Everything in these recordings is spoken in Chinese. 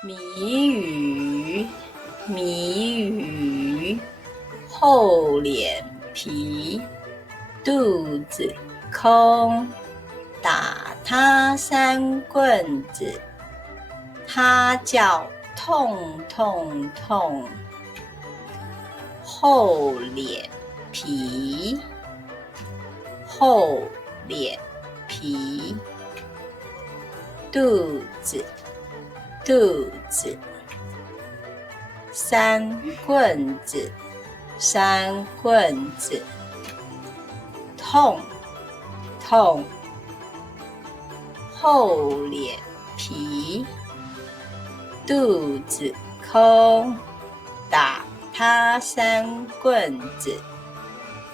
谜语，谜语，厚脸皮，肚子空，打他3棍子，他叫痛痛痛。厚脸皮，厚脸皮，肚子肚子，3棍子3棍子，痛痛，厚脸皮，肚子空，打他3棍子，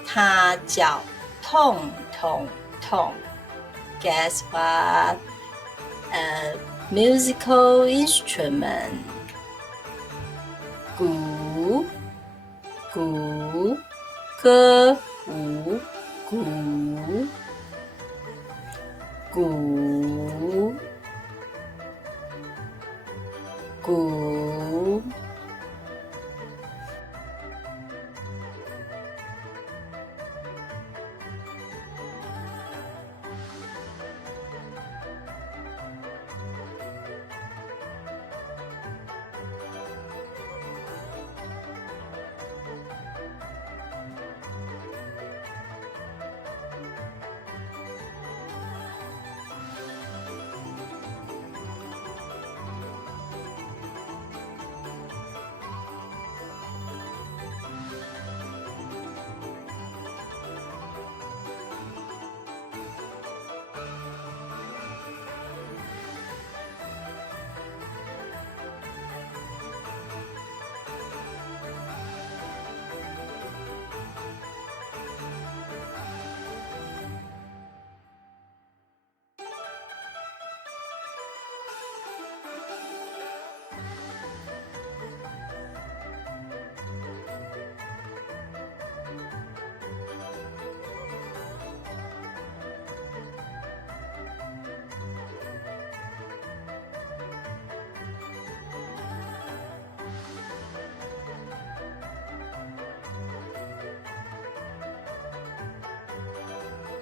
他叫痛痛痛。Guess what? A musical instrument. 鼓，鼓，歌舞，鼓，鼓，鼓。